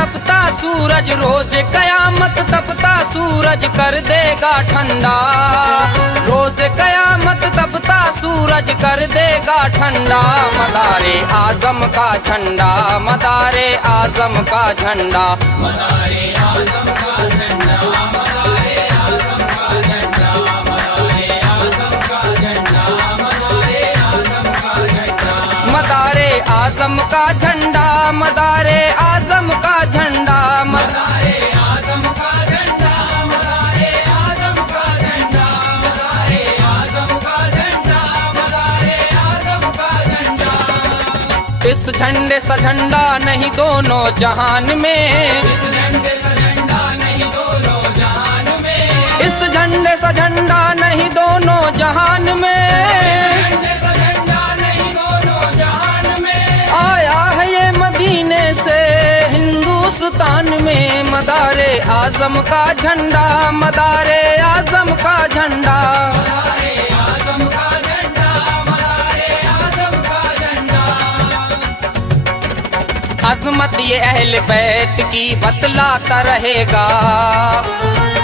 तपता सूरज, रोज कयामत तपता सूरज कर देगा ठंडा। रोज कयामत तपता सूरज कर देगा ठंडा। मदारे आजम का झंडा, मदारे आजम का झंडा, मदारे आजम का झंडा, मदारे आजम का झंडा, मदारे आजम का झंडा, मदारे आजम का झंडा, मदारे आजम का झंडा, मदारे आजम का झंडा, मदारे आजम का झंडा, मदारे आजम का झंडा, मदारे आजम का झंडा, मदारे आजम का झंडा। इस झंडे सा झंडा नहीं दोनों जहान में, इस झंडे सा झंडा नहीं दोनों जहान में, इस झंडे सा झंडा नहीं दोनों जहान में, से हिंदुस्तान में। मदारे आजम का झंडा, मदारे आजम का झंडा, मदारे आजम का झंडा, मदारे आजम का झंडा। अजमत ये अहले बैत की बतलाता रहेगा,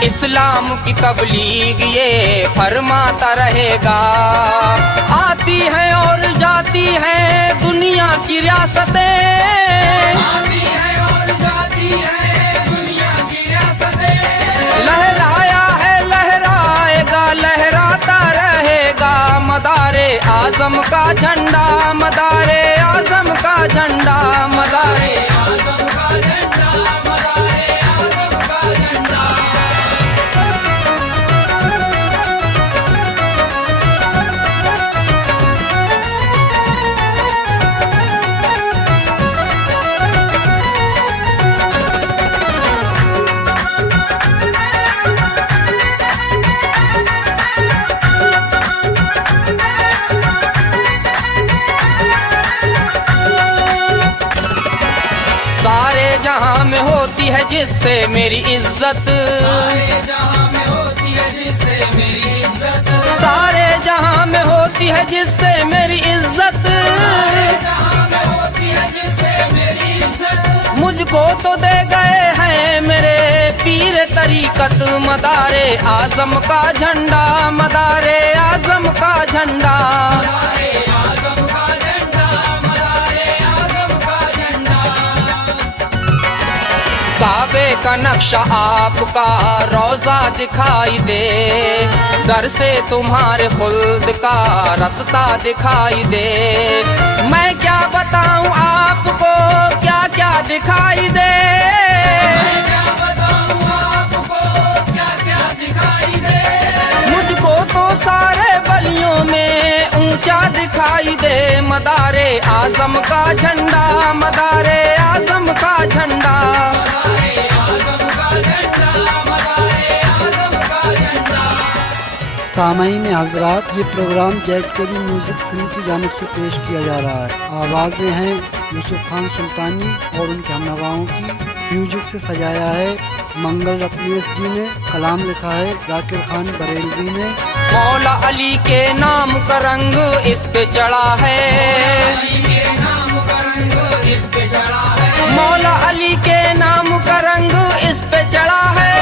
इस्लाम की तबलीग ये फरमाता रहेगा। आती हैं और जाती हैं दुनिया की रियासतें, आती हैं और जाती हैं दुनिया की रियासतें। लहराया है लहराएगा, लहराता रहेगा। मदारे आजम का झंडा, मदारे आजम का झंडा, मदारे आजम का झंडा, मदारे आजम का झंडा। जहां में होती है जिससे मेरी इज्जत, सारे जहां में होती है जिससे मेरी इज्जत, सारे जहां में होती है जिससे मेरी इज्जत, सारे जहां में होती है जिससे मेरी इज्जत। मुझको तो दे गए हैं मेरे पीर तरीकत। मदारे आजम का झंडा, मदारे आजम का झंडा, मदारे आजम का झंडा, मदारे आजम का झंडा। काबे का नक्शा आपका रोजा दिखाई दे, दर से तुम्हारे खुल्द का रास्ता दिखाई दे। मैं क्या बताऊं आपको क्या क्या दिखाई दे, मैं क्या बताऊं आपको क्या क्या दिखाई दे। मुझको तो सारे बलियों में ऊंचा दिखाई दे। मदारे आजम का झंडा, मदारे आजम का झंडा, मदारे आजम का झंडा, मदारे आजम का झंडा। सामईन हजरात, ये program Z tele music film की जानिब से पेश किया जा रहा है। आवाज़ें हैं यूसुफ खान सुल्तानी और उनके हमनवाओं की। म्यूजिक से सजाया है मंगल रत्नेश जी ने, कलाम लिखा है जाकिर खान बरेलवी ने। मौला अली के नाम का रंग इस पे चढ़ा है, मौला अली के नाम का रंग इस पे चढ़ा है।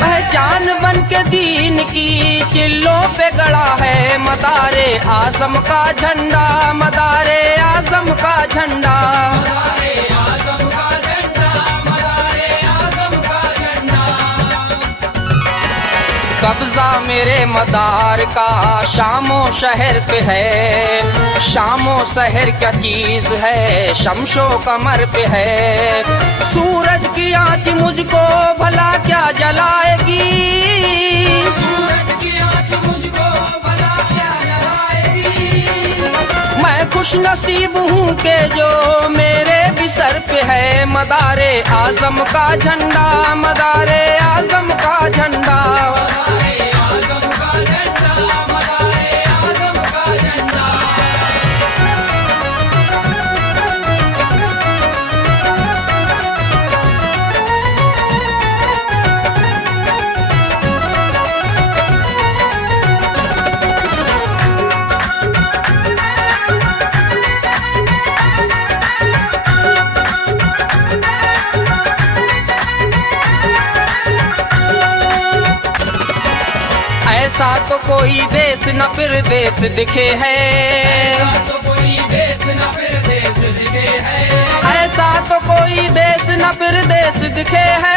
पहचान बन के दीन की चिल्लों पे गड़ा है। मदारे आजम का झंडा, मदारे आजम का झंडा, मदारे आजम का झंडा, मदारे आजम का झंडा। कब्जा मेरे मदार का शामो शहर पे है, शामो शहर क्या चीज है शमशो कमर पे है। सूरज की आँच मुझको भला क्या जलाएगी, सूरज की आँच मुझको भला क्या जलाएगी। मैं खुश नसीब हूँ के जो मेरे भी सर पे है। मदारे आजम का झंडा, मदारे आजम का झंडा, मदारे आजम का झंडा, मदारे आजम का झंडा। कोई देश न फिर देश दिखे है, ऐसा तो कोई देश न फिर देश दिखे है, ऐसा तो कोई देश न फिर देश दिखे है।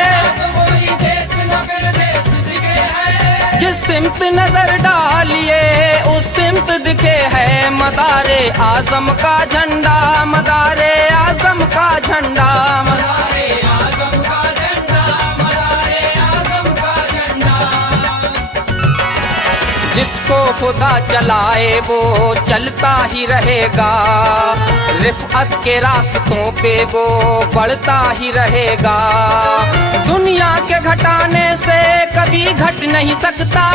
ऐसा तो कोई देश न फिर देश दिखे है। जिस सिमत नजर डालिए उस सिमत दिखे है मदारे आजम का झंडा, मदारे आजम का झंडा। मदारे आजम का झंडा, मदारे आजम का झंडा। जिसको खुदा चलाए वो चलता ही रहेगा, रिफ़अत के रास्तों पे वो बढ़ता ही रहेगा। दुनिया के घटाने से कभी घट नहीं सकता,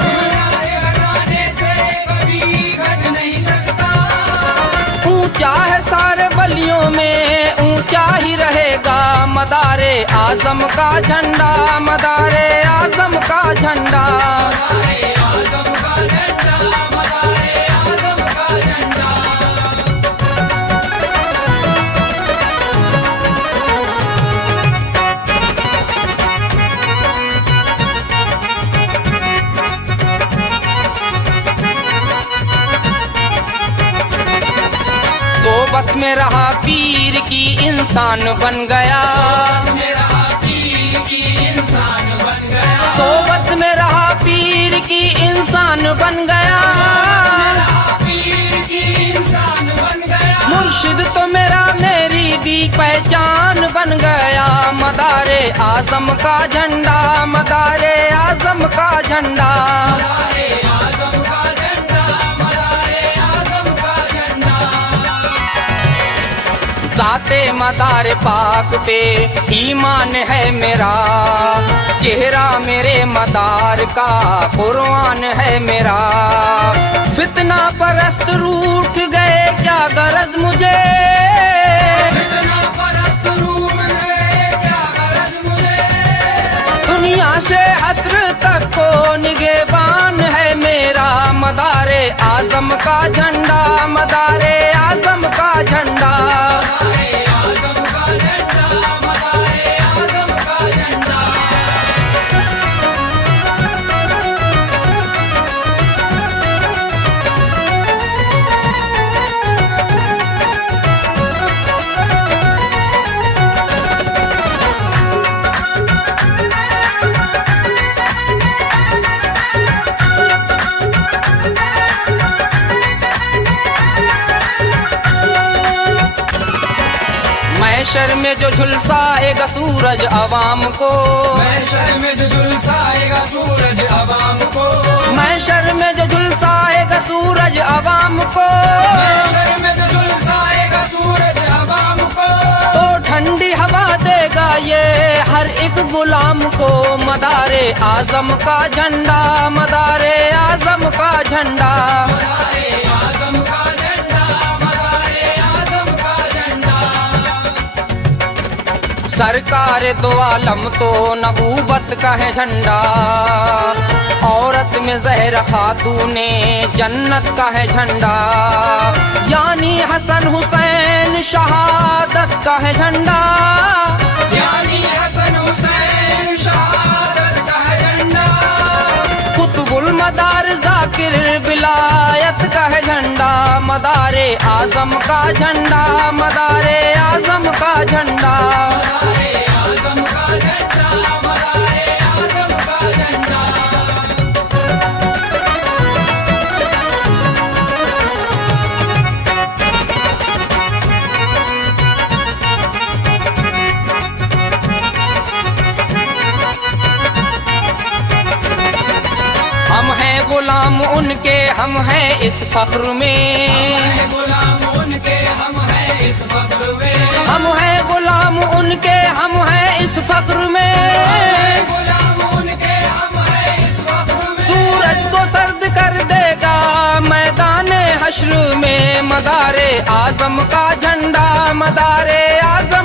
दुनिया के घटाने से कभी घट नहीं सकता। ऊंचा है सारे वलियों में ऊंचा ही रहेगा मदारे आजम का झंडा, मदारे आजम का झंडा। मदारे आजम का झंडा, मदारे आजम का झंडा। सोबत में रहा पीर की इंसान बन गया, मेरा पीर की इंसान बन गया, सोबत में रहा पीर की इंसान बन गया। मेरा पीर की इंसान बन गया। मुर्शिद तो मेरा मेरी भी पहचान बन गया, मदारे आजम का झंडा, मदारे आजम का झंडा। मदारे आजम का झंडा, मदारे आजम का झंडा। जाते मदार पाक पे ईमान है मेरा, चेहरा मेरे मदार का कुर्आन है मेरा। फितना परस्त रूठ गए क्या गरज मुझे, फितना परस्त रूठ गए क्या गरज मुझे। दुनिया से हस्र तक को निगेबान है मेरा, मदारे आजम का झंडा, मदारे आजम का झंडा। मदारे आजम का झंडा, मदारे आजम का झंडा। महशर में जो झुलसाएगा सूरज अवाम को, महशर में जो झुलसाएगा सूरज अवाम को, महशर में जो झुलसाएगा सूरज अवाम को, महशर में जो झुलसाएगा सूरज अवाम को। तो ठंडी हवा देगा ये हर एक गुलाम को, मदारे आजम का झंडा, मदारे आजम का झंडा। मदारे आजम का झंडा, मदारे आजम का झंडा। सरकार दो आलम तो नबूवत का है झंडा, औरत में ज़हर खातूने जन्नत का है झंडा। यानी हसन हुसैन शहादत का है झंडा, यानी हसन हुसैन शहादत का है झंडा। कुतुबुल मदार जाकिर विलायत का है झंडा, मदारे आजम का झंडा, मदारे आजम का झंडा। मदारे आजम का झंडा, मदारे आजम का झंडा। हम हैं गुलाम उनके, हम हैं इस फख्र में, गुलाम उनके हम हैं इस फख्र में। हम हैं गुलाम उनके, हम हैं इस फख्र में। गुलाम उनके हम हैं इस फख्र में। सूरज को सर्द कर देगा मैदान हश्र में, मदारे आजम का झंडा, मदारे आजम